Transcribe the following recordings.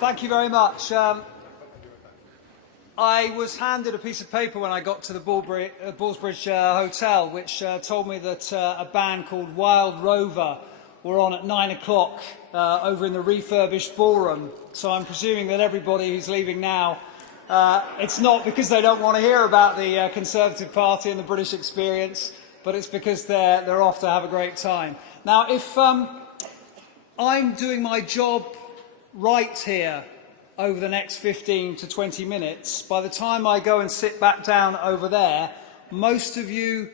Thank you very much. I was handed a piece of paper when I got to the Ballsbridge Hotel, which told me that a band called Wild Rover were on at 9 o'clock over in the refurbished ballroom. So I'm presuming that everybody who's leaving now, it's not because they don't want to hear about the Conservative Party and the British experience, but it's because they're off to have a great time. Now, if I'm doing my job right here over the next 15 to 20 minutes, by the time I go and sit back down over there, most of you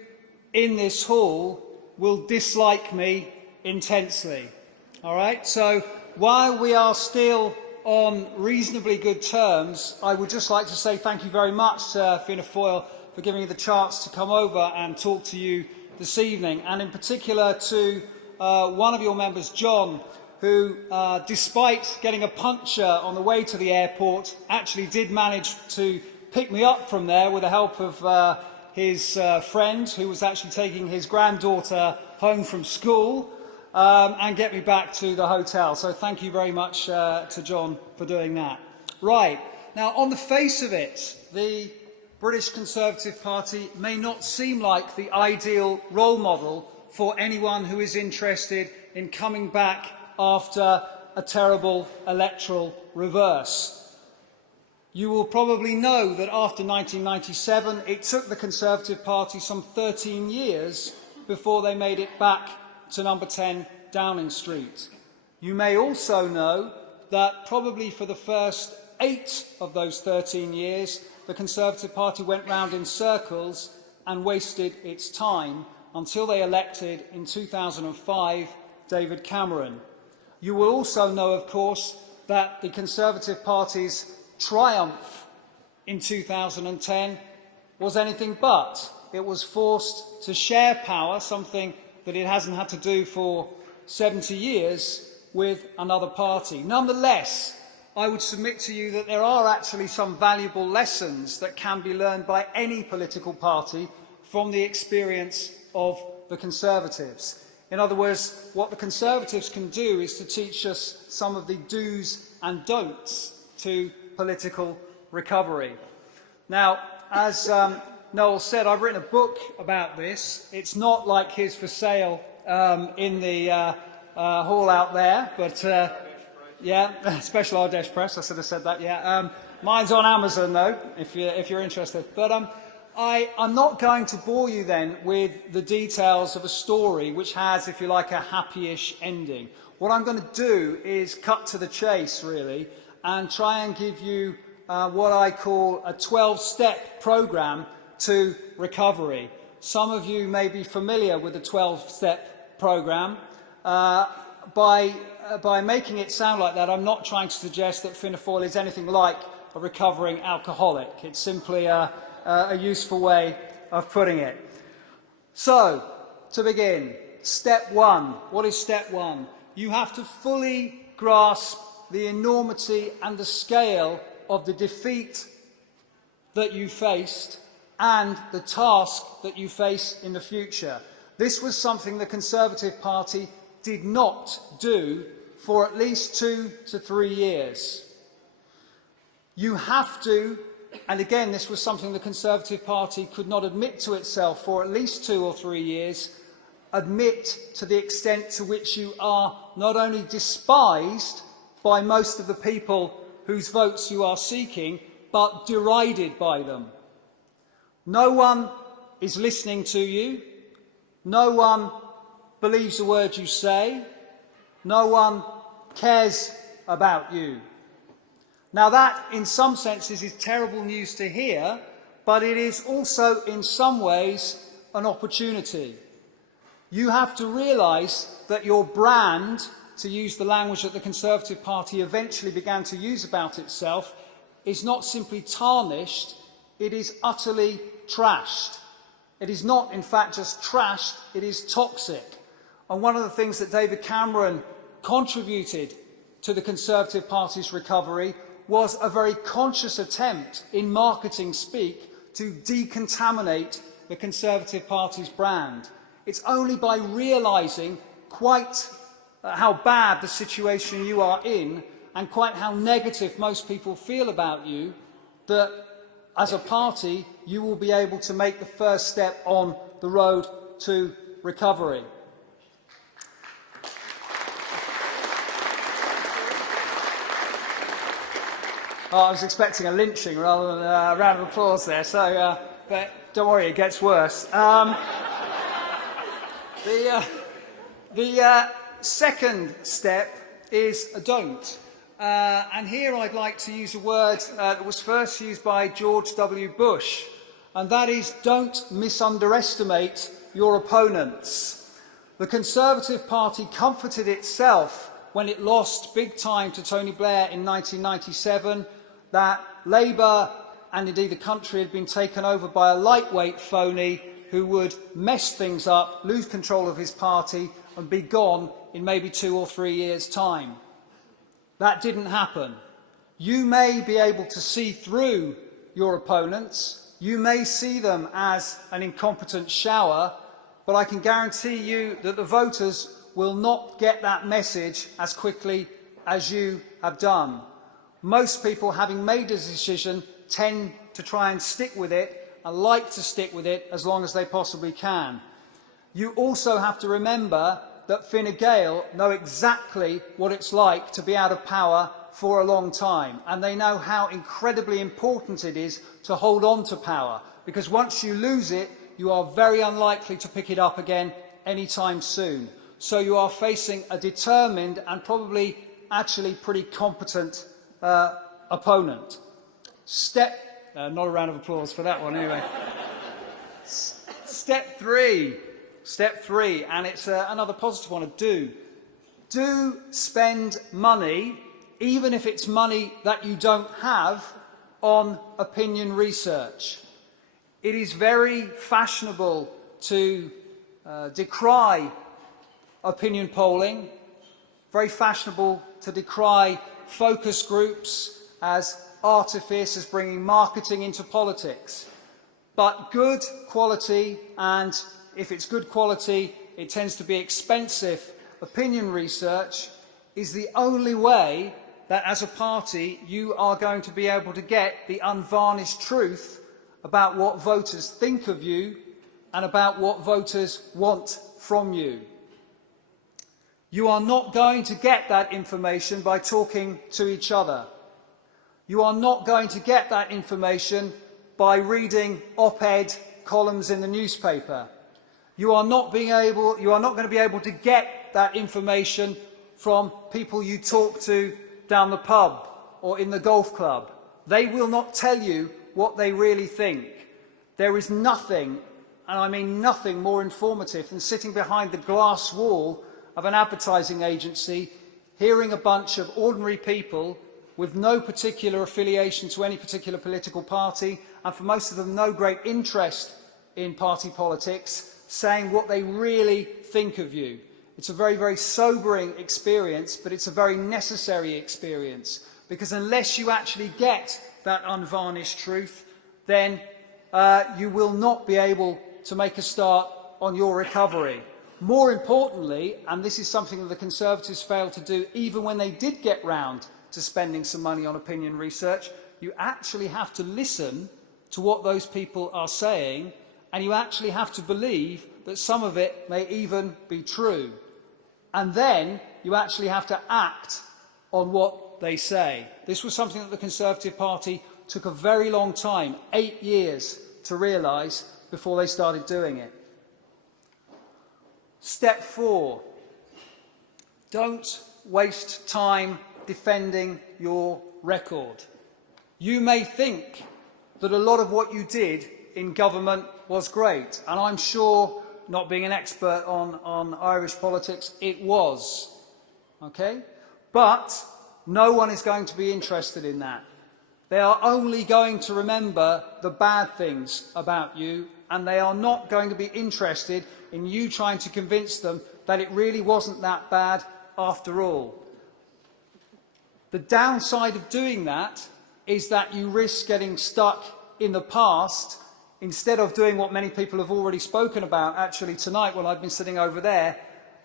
in this hall will dislike me intensely. All right? So while we are still on reasonably good terms, I would just like to say thank you very much to Fianna Fáil for giving me the chance to come over and talk to you this evening, and in particular to one of your members, John, who, despite getting a puncture on the way to the airport, actually did manage to pick me up from there with the help of his friend, who was actually taking his granddaughter home from school, and get me back to the hotel. So thank you very much to John for doing that. Right. Now, on the face of it, the British Conservative Party may not seem like the ideal role model for anyone who is interested in coming back after a terrible electoral reverse. You will probably know that after 1997, it took the Conservative Party some 13 years before they made it back to number 10 Downing Street. You may also know that probably for the first 8 of those 13 years, the Conservative Party went round in circles and wasted its time until they elected in 2005 David Cameron. You will also know, of course, that the Conservative Party's triumph in 2010 was anything but. It was forced to share power, something that it hasn't had to do for 70 years, with another party. Nonetheless, I would submit to you that there are actually some valuable lessons that can be learned by any political party from the experience of the Conservatives. In other words, what the Conservatives can do is to teach us some of the do's and don'ts to political recovery. Now, as Noel said, I've written a book about this. It's not like his for sale in the hall out there, but yeah, Special Ardèche Press, I should have said that, yeah. Mine's on Amazon, though, if you're interested. But I'm not going to bore you then with the details of a story which has, if you like, a happy-ish ending. What I'm going to do is cut to the chase, really, and try and give you what I call a 12-step programme to recovery. Some of you may be familiar with the 12-step programme. By making it sound like that, I'm not trying to suggest that Fianna Fáil is anything like a recovering alcoholic. It's simply a useful way of putting it. So, to begin, step one. What is step one? You have to fully grasp the enormity and the scale of the defeat that you faced and the task that you face in the future. This was something the Conservative Party did not do for at least 2 to 3 years. You have to, and again this was something the Conservative Party could not admit to itself for at least 2 or 3 years, admit to the extent to which you are not only despised by most of the people whose votes you are seeking, but derided by them. No one is listening to you. No one believes a word you say. No one cares about you. Now that, in some senses, is terrible news to hear, but it is also, in some ways, an opportunity. You have to realise that your brand, to use the language that the Conservative Party eventually began to use about itself, is not simply tarnished, it is utterly trashed. It is not, in fact, just trashed, it is toxic. And one of the things that David Cameron contributed to the Conservative Party's recovery was a very conscious attempt in marketing speak to decontaminate the Conservative Party's brand. It's only by realising quite how bad the situation you are in and quite how negative most people feel about you that as a party you will be able to make the first step on the road to recovery. Oh, I was expecting a lynching rather than a round of applause there, so but don't worry, it gets worse. The second step is a don't. And here I'd like to use a word that was first used by George W. Bush, and that is don't misunderestimate your opponents. The Conservative Party comforted itself when it lost big time to Tony Blair in 1997 that Labour and indeed the country had been taken over by a lightweight phony who would mess things up, lose control of his party and be gone in maybe 2 or 3 years' time. That didn't happen. You may be able to see through your opponents. You may see them as an incompetent shower, but I can guarantee you that the voters will not get that message as quickly as you have done. Most people, having made a decision, tend to try and stick with it and like to stick with it as long as they possibly can. You also have to remember that Fine Gael know exactly what it's like to be out of power for a long time, and they know how incredibly important it is to hold on to power, because once you lose it, you are very unlikely to pick it up again anytime soon. So you are facing a determined and probably actually pretty competent opponent. Not a round of applause for that one anyway. Step three, and it's another positive one, do spend money, even if it's money that you don't have, on opinion research. It is very fashionable to decry opinion polling, very fashionable to decry focus groups as artifice, as bringing marketing into politics. But good quality, and if it's good quality, it tends to be expensive, opinion research is the only way that as a party you are going to be able to get the unvarnished truth about what voters think of you and about what voters want from you. You are not going to get that information by talking to each other. You are not going to get that information by reading op-ed columns in the newspaper. You are not going to be able to get that information from people you talk to down the pub or in the golf club. They will not tell you what they really think. There is nothing, and I mean nothing, more informative than sitting behind the glass wall of an advertising agency, hearing a bunch of ordinary people with no particular affiliation to any particular political party, and for most of them no great interest in party politics, saying what they really think of you. It's a very, very sobering experience, but it's a very necessary experience, because unless you actually get that unvarnished truth, then you will not be able to make a start on your recovery. More importantly, and this is something that the Conservatives failed to do even when they did get round to spending some money on opinion research, you actually have to listen to what those people are saying, and you actually have to believe that some of it may even be true. And then you actually have to act on what they say. This was something that the Conservative Party took a very long time, 8 years, to realise before they started doing it. Step 4, don't waste time defending your record. You may think that a lot of what you did in government was great, and I'm sure, not being an expert on Irish politics, it was. Okay? But no one is going to be interested in that. They are only going to remember the bad things about you, and they are not going to be interested in you trying to convince them that it really wasn't that bad after all. The downside of doing that is that you risk getting stuck in the past instead of doing what many people have already spoken about actually tonight while I've been sitting over there,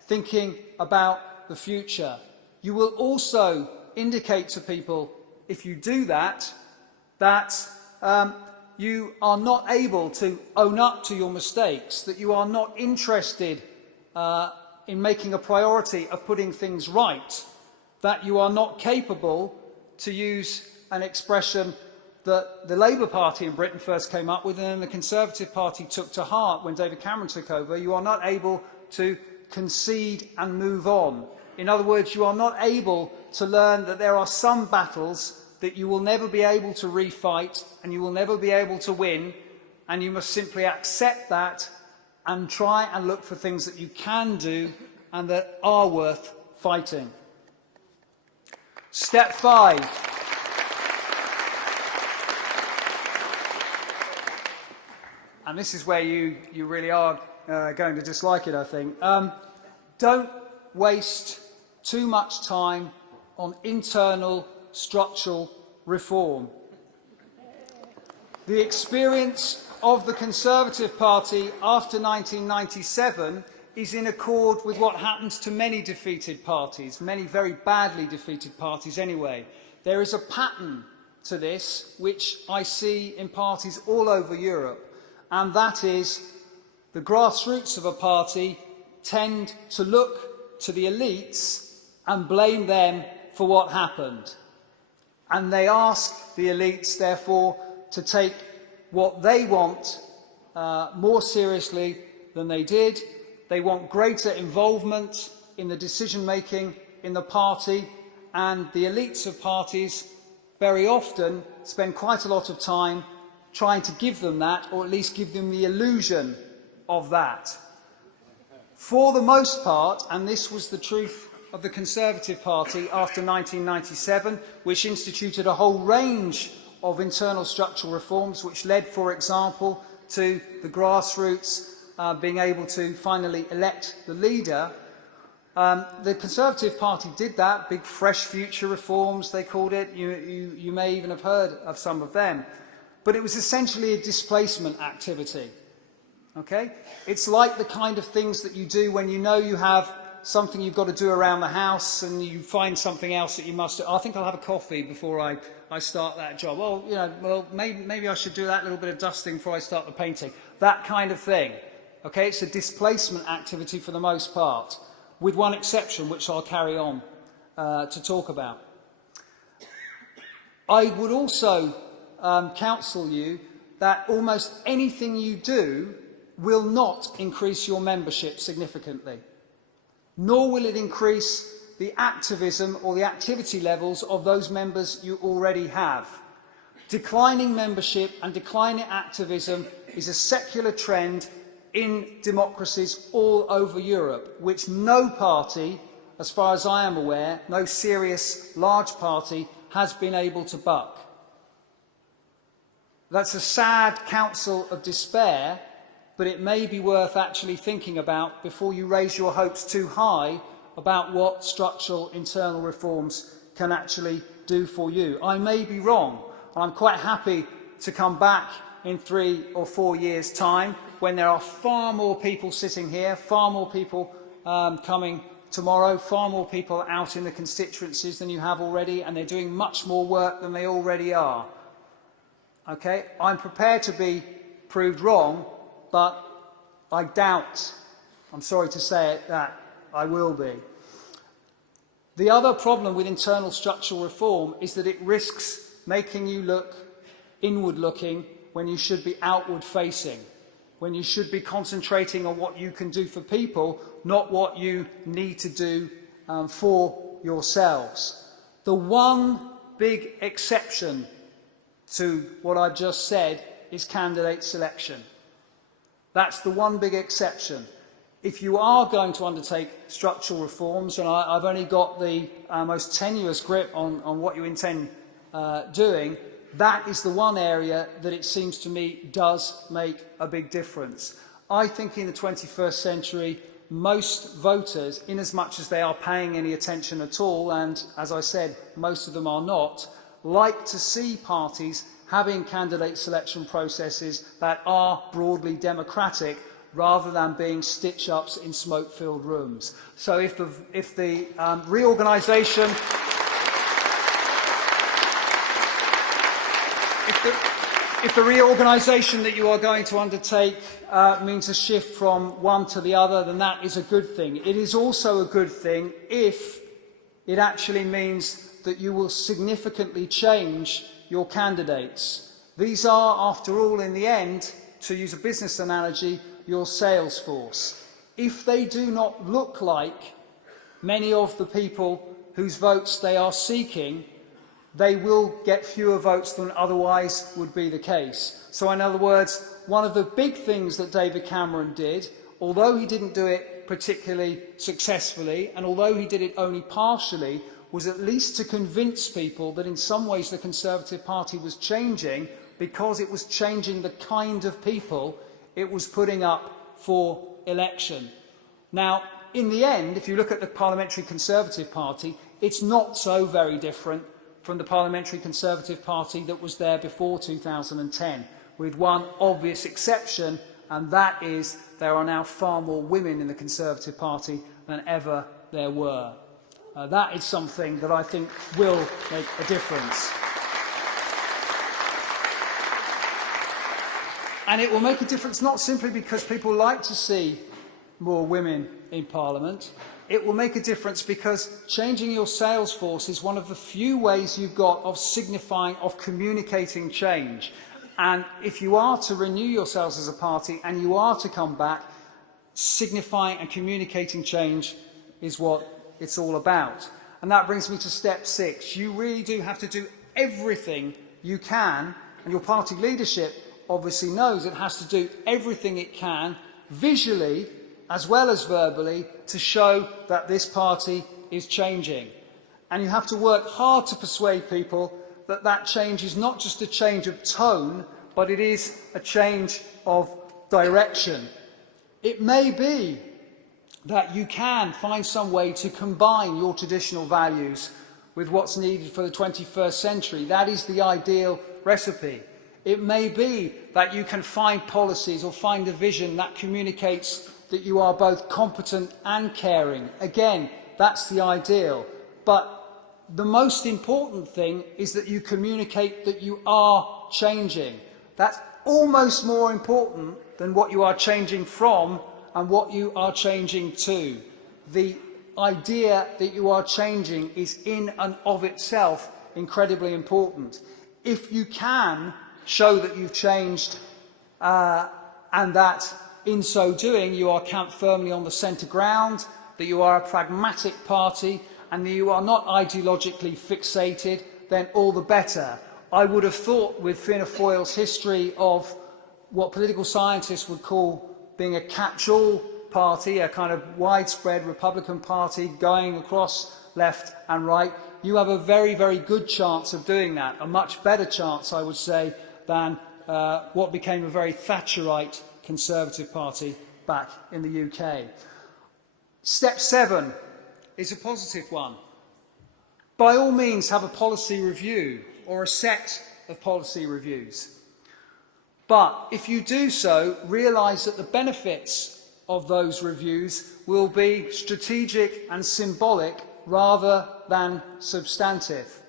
thinking about the future. You will also indicate to people, if you do that, that you are not able to own up to your mistakes, that you are not interested in making a priority of putting things right, that you are not capable, to use an expression that the Labour Party in Britain first came up with and the Conservative Party took to heart when David Cameron took over, you are not able to concede and move on. In other words, you are not able to learn that there are some battles that you will never be able to refight and you will never be able to win, and you must simply accept that and try and look for things that you can do and that are worth fighting. Step 5. And this is where you really are going to dislike it, I think. Don't waste too much time on internal structural reform. The experience of the Conservative Party after 1997 is in accord with what happens to many defeated parties, many very badly defeated parties anyway. There is a pattern to this which I see in parties all over Europe, and that is the grassroots of a party tend to look to the elites and blame them for what happened. And they ask the elites, therefore, to take what they want more seriously than they did. They want greater involvement in the decision-making in the party, and the elites of parties very often spend quite a lot of time trying to give them that, or at least give them the illusion of that. For the most part, and this was the truth of the Conservative Party after 1997, which instituted a whole range of internal structural reforms, which led, for example, to the grassroots being able to finally elect the leader. The Conservative Party did that, big fresh future reforms, they called it. You may even have heard of some of them. But it was essentially a displacement activity. Okay? It's like the kind of things that you do when you know you have something you've got to do around the house and you find something else that you must do. I think I'll have a coffee before I start that job. Well, maybe I should do that little bit of dusting before I start the painting. That kind of thing. Okay? It's a displacement activity for the most part, with one exception, which I'll carry on to talk about. I would also counsel you that almost anything you do will not increase your membership significantly, nor will it increase the activism or the activity levels of those members you already have. Declining membership and declining activism is a secular trend in democracies all over Europe, which no party, as far as I am aware, no serious large party, has been able to buck. That's a sad counsel of despair, but it may be worth actually thinking about before you raise your hopes too high about what structural internal reforms can actually do for you. I may be wrong, and I'm quite happy to come back in 3 or 4 years' time when there are far more people sitting here, far more people coming tomorrow, far more people out in the constituencies than you have already, and they're doing much more work than they already are. Okay? I'm prepared to be proved wrong, but I doubt, I'm sorry to say it, that I will be. The other problem with internal structural reform is that it risks making you look inward-looking when you should be outward-facing, when you should be concentrating on what you can do for people, not what you need to do for yourselves. The one big exception to what I've just said is candidate selection. That's the one big exception. If you are going to undertake structural reforms, and I've only got the most tenuous grip on what you intend doing, that is the one area that it seems to me does make a big difference. I think in the 21st century, most voters, in as much as they are paying any attention at all, and as I said, most of them are not, like to see parties having candidate selection processes that are broadly democratic rather than being stitch-ups in smoke-filled rooms. So if the reorganisation... If the reorganisation that you are going to undertake means a shift from one to the other, then that is a good thing. It is also a good thing if it actually means that you will significantly change your candidates. These are, after all, in the end, to use a business analogy, your sales force. If they do not look like many of the people whose votes they are seeking, they will get fewer votes than otherwise would be the case. So in other words, one of the big things that David Cameron did, although he didn't do it particularly successfully, and although he did it only partially, was at least to convince people that in some ways the Conservative Party was changing because it was changing the kind of people it was putting up for election. Now, in the end, if you look at the Parliamentary Conservative Party, it's not so very different from the Parliamentary Conservative Party that was there before 2010, with one obvious exception, and that is there are now far more women in the Conservative Party than ever there were. That is something that I think will make a difference. And it will make a difference not simply because people like to see more women in Parliament. It will make a difference because changing your sales force is one of the few ways you've got of signifying, of communicating change. And if you are to renew yourselves as a party and you are to come back, signifying and communicating change is what it's all about. And that brings me to step 6. You really do have to do everything you can, and your party leadership obviously knows it has to do everything it can, visually as well as verbally, to show that this party is changing. And you have to work hard to persuade people that that change is not just a change of tone, but it is a change of direction. It may be that you can find some way to combine your traditional values with what's needed for the 21st century. That is the ideal recipe. It may be that you can find policies or find a vision that communicates that you are both competent and caring. Again, that's the ideal. But the most important thing is that you communicate that you are changing. That's almost more important than what you are changing from and what you are changing to. The idea that you are changing is in and of itself incredibly important. If you can show that you've changed and that in so doing you are camped firmly on the centre ground, that you are a pragmatic party and that you are not ideologically fixated, then all the better. I would have thought with Fianna Fáil's history of what political scientists would call being a catch-all party, a kind of widespread Republican party going across left and right, you have a very, very good chance of doing that, a much better chance, I would say, than what became a very Thatcherite Conservative Party back in the UK. Step 7 is a positive one. By all means, have a policy review or a set of policy reviews. But if you do so, realise that the benefits of those reviews will be strategic and symbolic rather than substantive.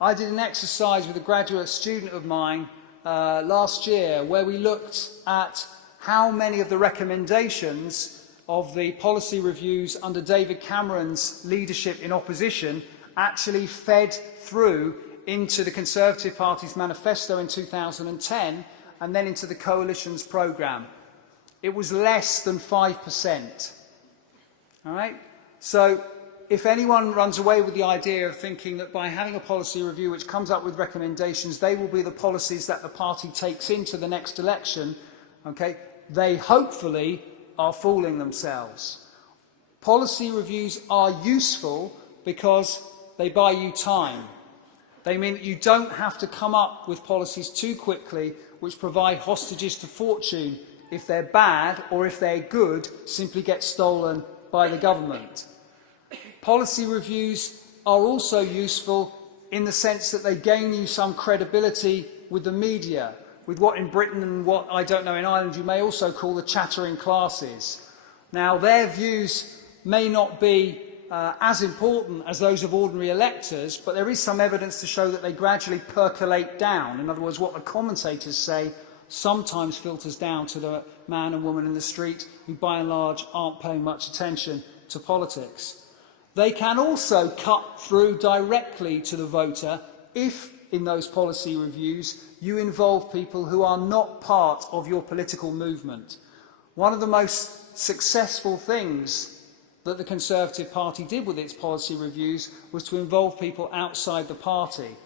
I did an exercise with a graduate student of mine last year where we looked at how many of the recommendations of the policy reviews under David Cameron's leadership in opposition actually fed through into the Conservative Party's manifesto in 2010 and then into the coalition's programme. It was less than 5%. All right? So if anyone runs away with the idea of thinking that by having a policy review which comes up with recommendations, they will be the policies that the party takes into the next election, okay, they hopefully are fooling themselves. Policy reviews are useful because they buy you time. They mean that you don't have to come up with policies too quickly which provide hostages to fortune. If they're bad or if they're good, simply get stolen by the government. Policy reviews are also useful in the sense that they gain you some credibility with the media, with what in Britain and what, I don't know, in Ireland you may also call the chattering classes. Now, their views may not be as important as those of ordinary electors, but there is some evidence to show that they gradually percolate down. In other words, what the commentators say sometimes filters down to the man and woman in the street who by and large aren't paying much attention to politics. They can also cut through directly to the voter if, in those policy reviews, you involve people who are not part of your political movement. One of the most successful things that the Conservative Party did with its policy reviews was to involve people outside the party.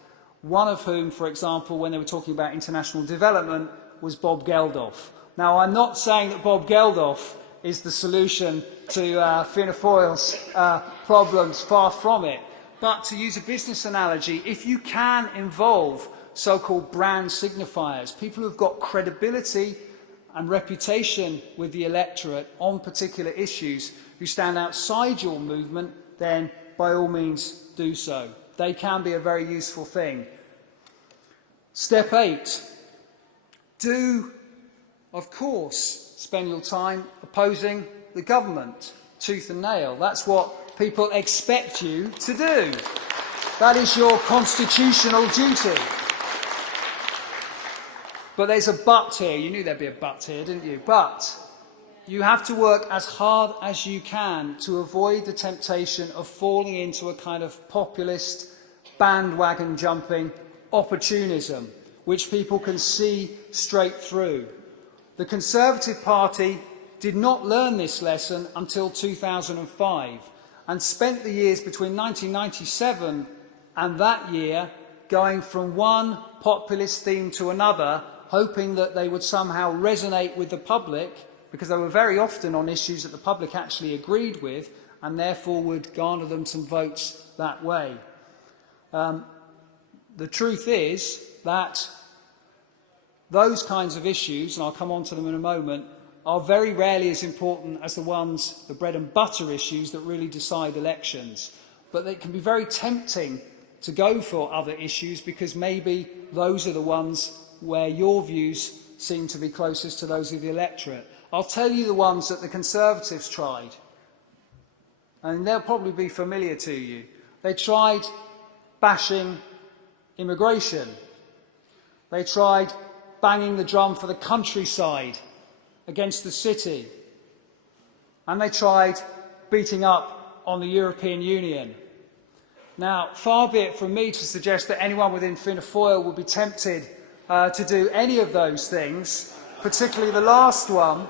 One of whom, for example, when they were talking about international development, was Bob Geldof. Now, I'm not saying that Bob Geldof is the solution to Fianna Fáil's problems, far from it. But to use a business analogy, if you can involve so-called brand signifiers, people who've got credibility and reputation with the electorate on particular issues, who stand outside your movement, then by all means do so. They can be a very useful thing. Step 8. Do, of course, spend your time opposing the government, tooth and nail. That's what people expect you to do. That is your constitutional duty. But there's a but here. You knew there'd be a but here, didn't you? But you have to work as hard as you can to avoid the temptation of falling into a kind of populist, bandwagon jumping opportunism, which people can see straight through. The Conservative Party did not learn this lesson until 2005 and spent the years between 1997 and that year going from one populist theme to another, hoping that they would somehow resonate with the public, because they were very often on issues that the public actually agreed with and therefore would garner them some votes that way. The truth is that those kinds of issues, and I'll come on to them in a moment, are very rarely as important as the ones, the bread and butter issues that really decide elections. But it can be very tempting to go for other issues because maybe those are the ones where your views seem to be closest to those of the electorate. I'll tell you the ones that the Conservatives tried, and they'll probably be familiar to you. They tried bashing immigration. They tried banging the drum for the countryside against the city. And they tried beating up on the European Union. Now, far be it from me to suggest that anyone within Fianna Fáil would be tempted to do any of those things, particularly the last one.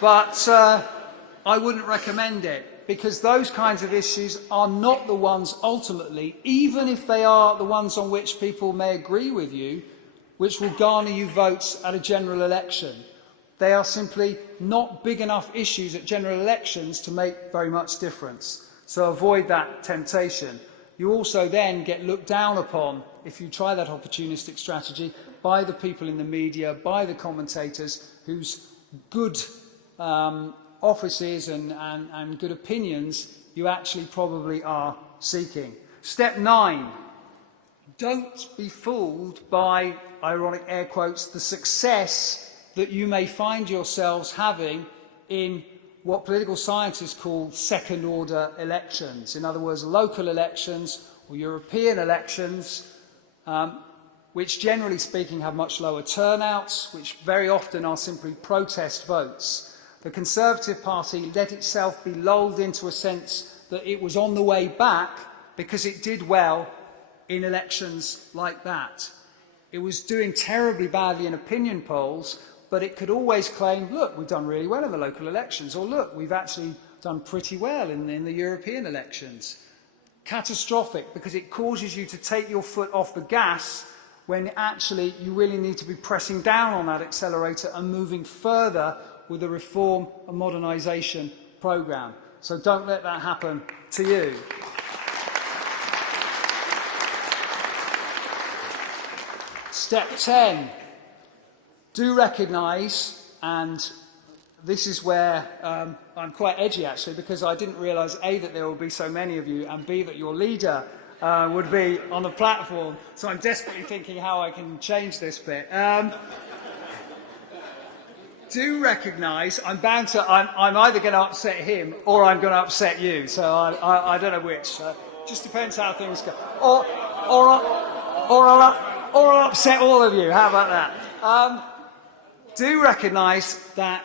But I wouldn't recommend it, because those kinds of issues are not the ones ultimately, even if they are the ones on which people may agree with you, which will garner you votes at a general election. They are simply not big enough issues at general elections to make very much difference. So avoid that temptation. You also then get looked down upon, if you try that opportunistic strategy, by the people in the media, by the commentators whose good offices and good opinions you actually probably are seeking. Step 9. Don't be fooled by, ironic air quotes, the success that you may find yourselves having in what political scientists call second-order elections. In other words, local elections or European elections, which generally speaking have much lower turnouts, which very often are simply protest votes. The Conservative Party let itself be lulled into a sense that it was on the way back because it did well in elections like that. It was doing terribly badly in opinion polls, but it could always claim, look, we've done really well in the local elections, or look, we've actually done pretty well in the European elections. Catastrophic, because it causes you to take your foot off the gas when actually you really need to be pressing down on that accelerator and moving further with the reform and modernisation programme. So don't let that happen to you. Step 10. Do recognise, and this is where I'm quite edgy actually, because I didn't realise A, that there will be so many of you, and B, that your leader would be on the platform. So I'm desperately thinking how I can change this bit. Do recognise I'm either going to upset him or I'm going to upset you. So I don't know which. Just depends how things go. Or I'll upset all of you. How about that? Do recognise that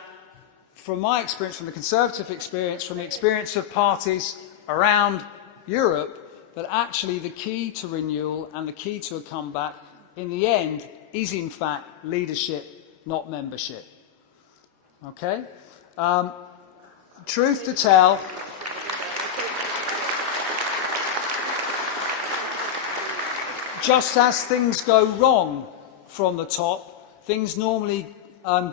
from my experience, from the Conservative experience, from the experience of parties around Europe, that actually the key to renewal and the key to a comeback in the end is in fact leadership, not membership. Okay? Truth to tell, just as things go wrong from the top, things normally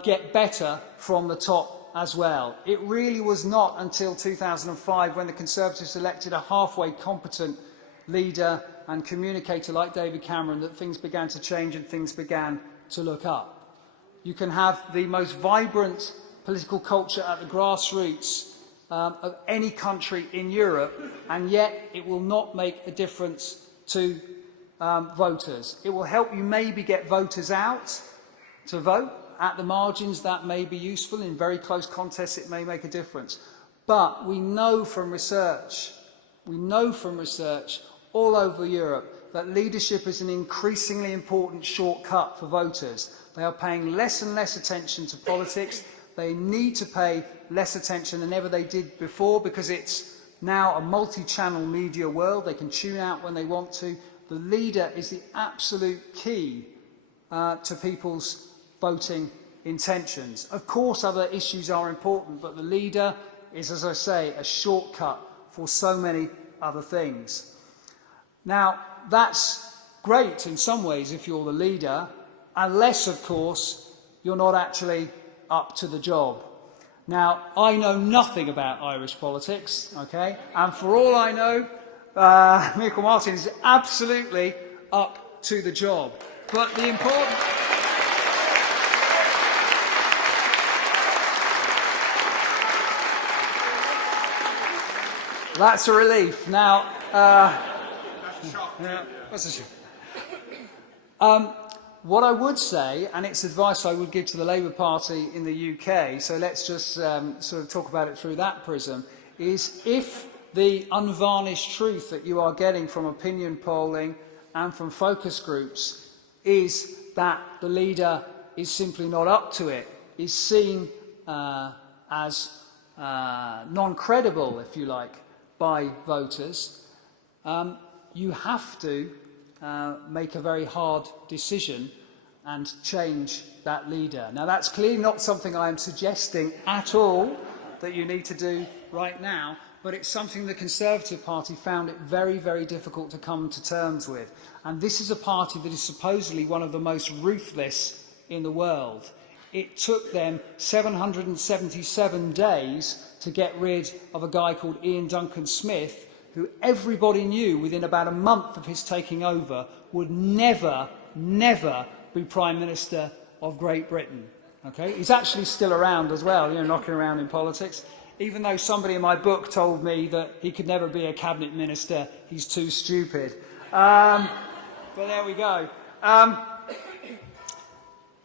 get better from the top as well. It really was not until 2005 when the Conservatives elected a halfway competent leader and communicator like David Cameron that things began to change and things began to look up. You can have the most vibrant political culture at the grassroots of any country in Europe, and yet it will not make a difference to voters. It will help you maybe get voters out to vote. At the margins, that may be useful. In very close contests, it may make a difference. But we know from research all over Europe that leadership is an increasingly important shortcut for voters. They are paying less and less attention to politics. They need to pay less attention than ever they did before because it's now a multi-channel media world. They can tune out when they want to. The leader is the absolute key to people's voting intentions. Of course, other issues are important, but the leader is, as I say, a shortcut for so many other things. Now, that's great in some ways if you're the leader, unless, of course, you're not actually up to the job. Now, I know nothing about Irish politics, okay? And for all I know, Michael Martin is absolutely up to the job. But the important... That's a relief. Now, that's a shock. Yeah, that's a shock. What I would say, and it's advice I would give to the Labour Party in the UK, so let's just sort of talk about it through that prism, is if the unvarnished truth that you are getting from opinion polling and from focus groups is that the leader is simply not up to it, is seen as non-credible, if you like, by voters, you have to make a very hard decision and change that leader. Now, that's clearly not something I am suggesting at all that you need to do right now, but it's something the Conservative Party found it very, very difficult to come to terms with. And this is a party that is supposedly one of the most ruthless in the world. It took them 777 days to get rid of a guy called Ian Duncan Smith, who everybody knew within about a month of his taking over would never, never be Prime Minister of Great Britain. Okay? He's actually still around as well, you know, knocking around in politics. Even though somebody in my book told me that he could never be a cabinet minister, he's too stupid. But there we go.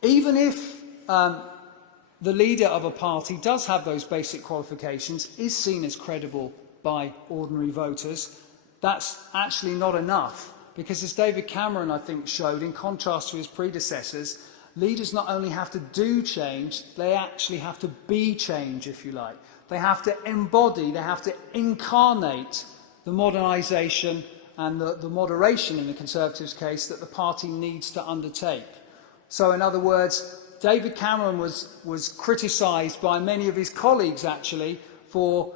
Even if the leader of a party does have those basic qualifications, is seen as credible by ordinary voters, that's actually not enough. Because as David Cameron, I think, showed, in contrast to his predecessors, leaders not only have to do change, they actually have to be change, if you like. They have to embody, they have to incarnate the modernisation and the moderation, in the Conservatives' case, that the party needs to undertake. So, in other words, David Cameron was criticised by many of his colleagues, actually, for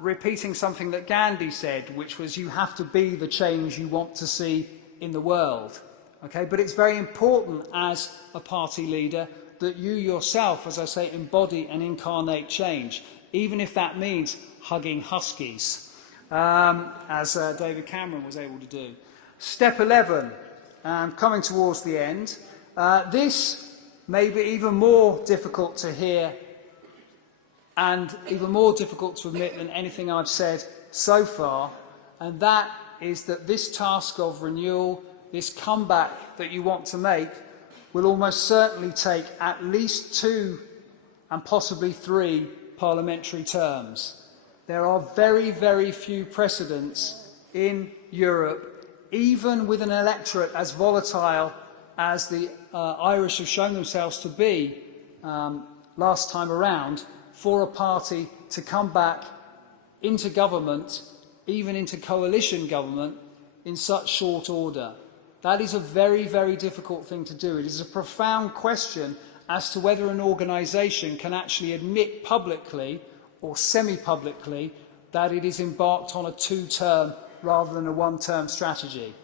repeating something that Gandhi said, which was, you have to be the change you want to see in the world. Okay? But it's very important as a party leader that you yourself, as I say, embody and incarnate change, even if that means hugging huskies, as David Cameron was able to do. Step 11, coming towards the end. This may be even more difficult to hear and even more difficult to admit than anything I've said so far, and that is that this task of renewal, this comeback that you want to make, will almost certainly take at least 2 and possibly 3 parliamentary terms. There are very, very few precedents in Europe, even with an electorate as volatile as the Irish have shown themselves to be last time around, for a party to come back into government, even into coalition government, in such short order. That is a very, very difficult thing to do. It is a profound question as to whether an organisation can actually admit publicly or semi-publicly that it is embarked on a 2-term rather than a 1-term strategy.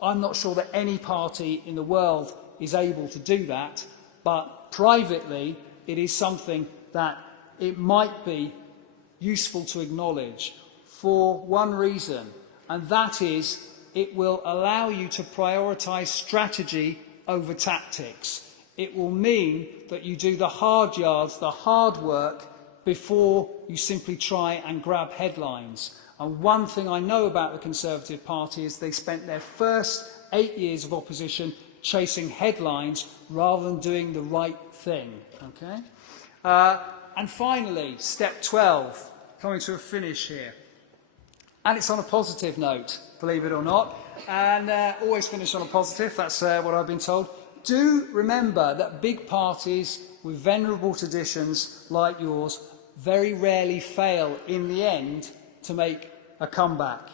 I'm not sure that any party in the world is able to do that, but privately it is something that it might be useful to acknowledge for one reason, and that is it will allow you to prioritise strategy over tactics. It will mean that you do the hard yards, the hard work, before you simply try and grab headlines. And one thing I know about the Conservative Party is they spent their first 8 years of opposition chasing headlines rather than doing the right thing. Okay? And finally, step 12, coming to a finish here. And it's on a positive note, believe it or not, and always finish on a positive, that's what I've been told. Do remember that big parties with venerable traditions like yours very rarely fail in the end to make a comeback.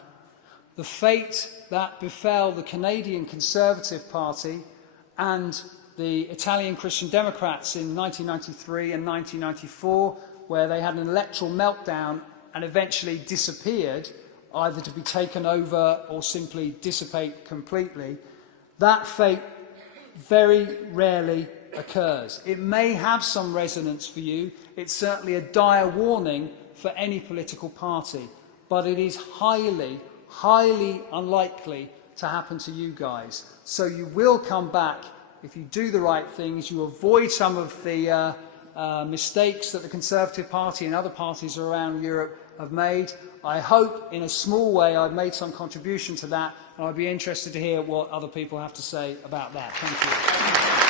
The fate that befell the Canadian Conservative Party and the Italian Christian Democrats in 1993 and 1994, where they had an electoral meltdown and eventually disappeared, either to be taken over or simply dissipate completely, that fate very rarely occurs. It may have some resonance for you. It's certainly a dire warning for any political party, but it is highly, highly unlikely to happen to you guys. So you will come back if you do the right things, you avoid some of the mistakes that the Conservative Party and other parties around Europe have made. I hope in a small way I've made some contribution to that, and I'd be interested to hear what other people have to say about that. Thank you.